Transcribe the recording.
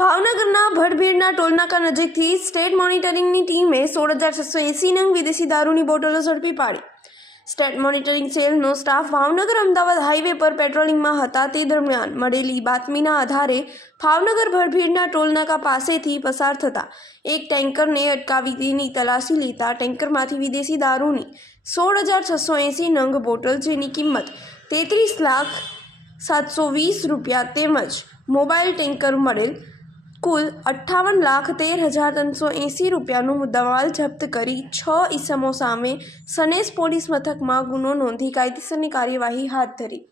ભાવનગરના ભડભીડના ટોલનાકા નજીકથી સ્ટેટ મોનિટરિંગની ટીમે 16,680 નંગ વિદેશી દારૂની બોટલો ઝડપી પાડી। સ્ટેટ મોનિટરિંગ સેલનો સ્ટાફ ભાવનગર અમદાવાદ હાઈવે પર પેટ્રોલિંગમાં હતા તે દરમિયાન મળેલી બાતમીના આધારે ભાવનગર ભડભીડના ટોલનાકા પાસેથી પસાર થતા એક ટેન્કરને અટકાવી તેની તલાશી લેતા ટેન્કરમાંથી વિદેશી દારૂની 16,680 નંગ બોટલ જેની કિંમત 33,720 રૂપિયા તેમજ મોબાઈલ ટેન્કર મળેલ કુલ 58,13,380 રૂપિયાનો મુદ્દામાલ જપ્ત કરી 6 ઈસમો સામે સનેસ પોલીસ મથકમાં ગુનો નોંધી કાયદેસરની કાર્યવાહી હાથ ધરી।